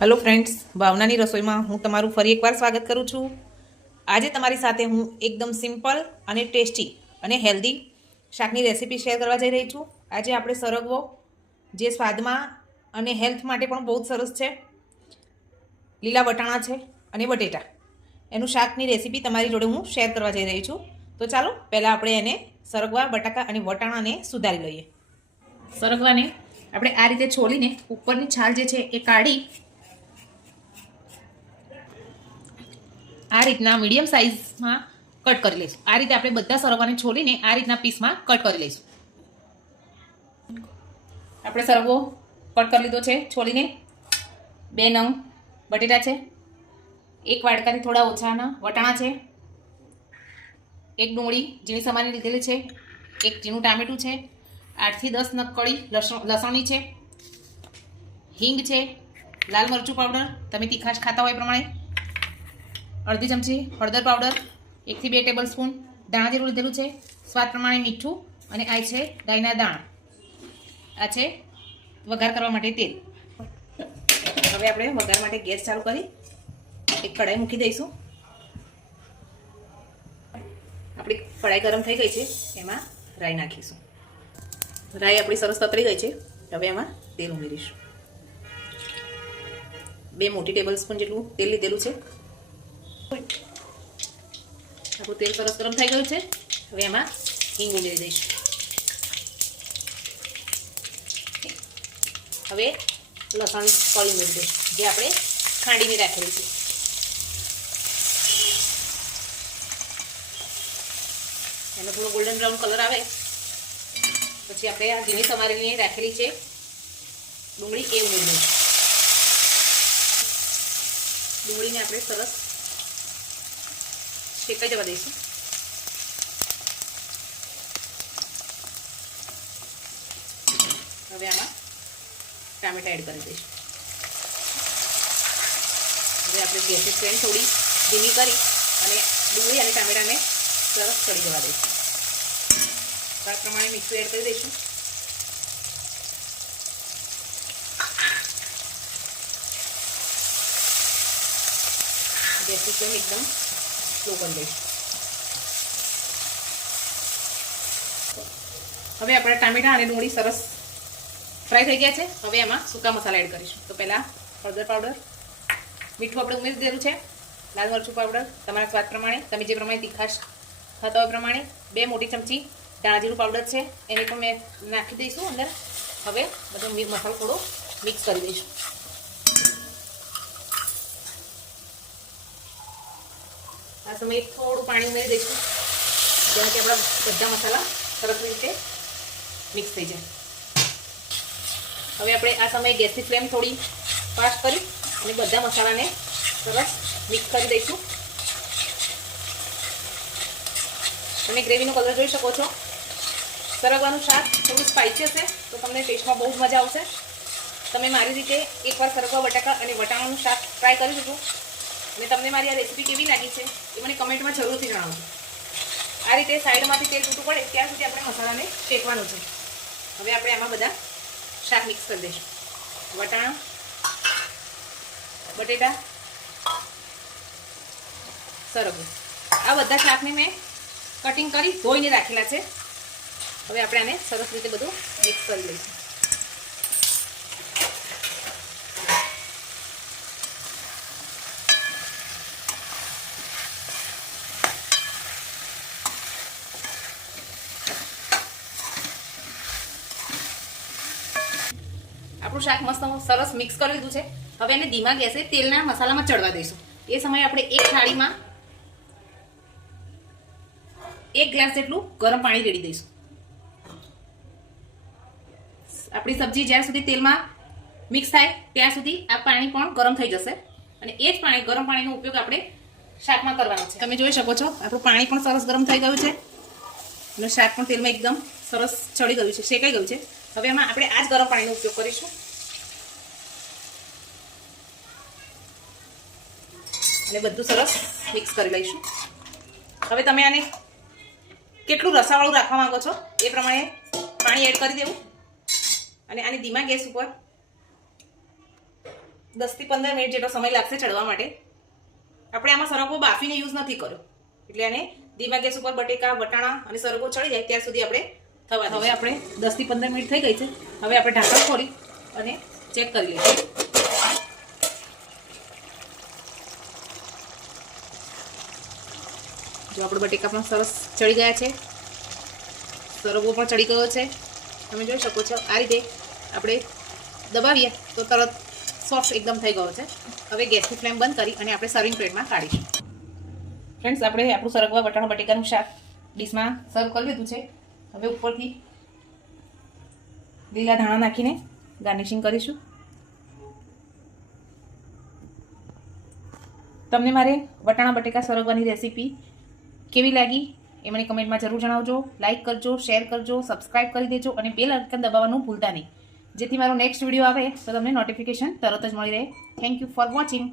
Hello friends, ભાવનાની રસોઈમાં હું તમારું ફરી એકવાર સ્વાગત કરું છું। આજે તમારી સાથે હું એકદમ સિમ્પલ અને ટેસ્ટી અને હેલ્ધી શાકની રેસીપી શેર કરવા જઈ રહી છું। આજે આપણે સરગવો, જે સ્વાદમાં અને હેલ્થ માટે પણ બહુ જ સરસ છે, લીલા વટાણા છે અને બટેટા, એનું શાકની રેસીપી તમારી જોડે હું શેર કરવા જઈ રહી છું। તો ચાલો પહેલાં આપણે એને સરગવા, બટાકા અને વટાણાને સુધારી લઈએ। સરગવાને આપણે આ રીતે છોલીને ઉપરની છાલ જે છે એ કાઢી આ રીતના મીડિયમ સાઇઝમાં કટ કરી લઈશું। આ રીતે આપણે બધા સરગવાને છોલીને આ રીતના પીસમાં કટ કરી લઈશું। આપણે સરગવો કટ કરી લીધો છે છોલીને। 2 નંગ બટેટા છે, 1 વાડકાથી થોડા ઓછાના વટાણા છે, 1 ડુંગળી ઝીણી સમારી લીધેલી છે, 1 ઝીણું ટામેટું છે, 8 થી 10 નગ કળી લસણની છે, હિંગ છે, લાલ મરચું પાવડર તમે તીખાશ ખાતા હોય એ પ્રમાણે, અડધી ચમચી હળદર પાવડર, 1 થી 2 ટેબલ સ્પૂન ધાણા જીરું લીધેલું છે, સ્વાદ પ્રમાણે મીઠું, અને આ છે ગાયના દાણા, આ છે વઘાર કરવા માટે તેલ। હવે આપણે વઘાર માટે ગેસ ચાલુ કરી એક કઢાઈ મૂકી દઈશું। આપણી કઢાઈ ગરમ થઈ ગઈ છે, એમાં રાઈ નાખીશું। રાઈ આપણી સરસ તતરી ગઈ છે, હવે એમાં તેલ ઉમેરીશું। 2 મોટી ટેબલ સ્પૂન જેટલું તેલ લીધેલું છે। આપણું તેલ સરસ ગરમ થઈ ગયું છે, હવે એમાં હિંગ ઉમેરી દઈશું। હવે લસણ કળી ઉમેરી દઈશું, જે આપણે ખાંડીને રાખેલી છે। એનો થોડો ગોલ્ડન બ્રાઉન કલર આવે પછી આપણે આ ઝીણી સમારીને રાખેલી છે ડુંગળી એ ઉમેરી દઈશું। ડુંગળીને આપણે સરસ શેકાઈ જવા દઈશું। હવે આમાં ટામેટા એડ કરી દઈશું। હવે આપણે ગેસની ફ્લેમ થોડી ધીમી કરી અને ડુંગળી અને ટામેટાને સરસ ચડી જવા દઈશું। સ્વાદ પ્રમાણે મીઠું એડ કરી દઈશું। ગેસની ફ્લેમ એકદમ સ્લો કરી દઈશું। હવે આપણા ટામેટા અને ડુંગળી સરસ ફ્રાય થઈ ગયા છે, હવે એમાં સૂકા મસાલા એડ કરીશું। તો પહેલાં હળદર પાવડર, મીઠું આપણે ઉમેરી દીધેલું છે, લાલ મરચું પાવડર તમારા સ્વાદ પ્રમાણે, તમે જે પ્રમાણે તીખાશ ખાતા હોય પ્રમાણે, 2 મોટી ચમચી ધાણા જીરું પાવડર છે, એને પણ મેં નાખી દઈશું અંદર। હવે બધો મસાલો થોડો મિક્સ કરી દઈશું। આ સમયે થોડું પાણી ઉમેરી દઈશું, જેમ કે આપણા બધા મસાલા સરસ રીતે મિક્સ થઈ જાય। હવે આપણે આ સમયે ગેસની ફ્લેમ થોડી ફાસ્ટ કરી અને બધા મસાલાને સરસ મિક્સ કરી દઈશું। તમે ગ્રેવીનો કલર જોઈ શકો છો। સરગવાનું શાક થોડું સ્પાઇસી હશે તો તમને ટેસ્ટમાં બહુ જ મજા આવશે। તમે મારી રીતે એકવાર સરગવા, બટાકા અને વટાણાનું શાક ટ્રાય કરી જજો, અને તમને મારી આ રેસીપી કેવી લાગી છે એ મને કમેન્ટમાં જરૂરથી જણાવજો। આ રીતે સાઈડમાંથી તેલ છૂટું પડે ત્યાં સુધી આપણે મસાલાને શેકવાનું છે। હવે આપણે આમાં બધા શાક મિક્સ કરી દઈશું। વટાણા, બટેટા, સરગવો, આ બધા શાકને મેં કટિંગ કરી ધોઈને રાખેલા છે। હવે આપણે આને સરસ રીતે બધું મિક્સ કરી લઈશું। આપણું શાક મસ્ત સરસ મિક્સ કરી લીધું છે, હવે એને ધીમા ગેસે તેલના મસાલામાં ચડવા દઈશું। એ સમયે આપણે એક થાળીમાં 1 ગ્લાસ જેટલું ગરમ પાણી રેડી દઈશું। આપણી સબ્જી જ્યાં સુધી તેલમાં મિક્સ થાય ત્યાં સુધી આ પાણી પણ ગરમ થઈ જશે, અને એ જ પાણી, ગરમ પાણીનો ઉપયોગ આપણે શાકમાં કરવાનો છે। તમે જોઈ શકો છો આપણું પાણી પણ સરસ ગરમ થઈ ગયું છે, અને શાક પણ તેલમાં એકદમ સરસ ચડી ગયું છે, શેકાઈ ગયું છે। હવે એમાં આપણે આ જ ગરમ પાણીનો ઉપયોગ કરીશું અને બધું સરસ મિક્સ કરી લઈશું। હવે તમે આને કેટલું રસાવાળું રાખવા માંગો છો એ પ્રમાણે પાણી એડ કરી દેવું, અને આને ધીમા ગેસ ઉપર 10 થી 15 મિનિટ જેટલો સમય લાગશે ચડવા માટે. આપણે આમાં સરગવો બાફીને યુઝ નથી કર્યો, એટલે આને ધીમા ગેસ ઉપર બટેકા, વટાણા અને સરગવો ચડી જાય ત્યાં સુધી આપણે થવા દઈએ. હવે આપણે 10 થી 15 મિનિટ થઈ ગઈ છે. હવે આપણે ઢાંકણ ખોલી અને ચેક કરી લઈએ. જો આપણે બટેકા પણ સરસ ચડી ગયા છે, સરગવો પણ ચડી ગયો છે. તમે જોઈ શકો છો આ રીતે આપણે દબાવીએ તો તરત સોફ્ટ એકદમ થઈ ગયો છે. હવે ગેસની ફ્લેમ બંધ કરી અને આપણે સર્વિંગ પ્લેટમાં કાઢીશું. ફ્રેન્ડ્સ, આપણે આપણું સરગવા વટાણા બટેકાનું શાક ડીશમાં સર્વ કરી લીધું છે. હવે ઉપરથી લીલા ધાણા નાખીને ગાર્નિશિંગ કરીશું. તમને મારે વટાણા બટેકા સરગવાની રેસીપી કેવી લાગી એ મને કમેન્ટમાં જરૂર જણાવજો. લાઇક કરજો, શેર કરજો, સબસ્ક્રાઇબ કરી દેજો અને બેલ આઇકન દબાવવાનું ભૂલતા નહીં, જેથી મારો નેક્સ્ટ વિડીયો આવે તો તમને નોટિફિકેશન તરત જ મળી રહે. Thank you for watching.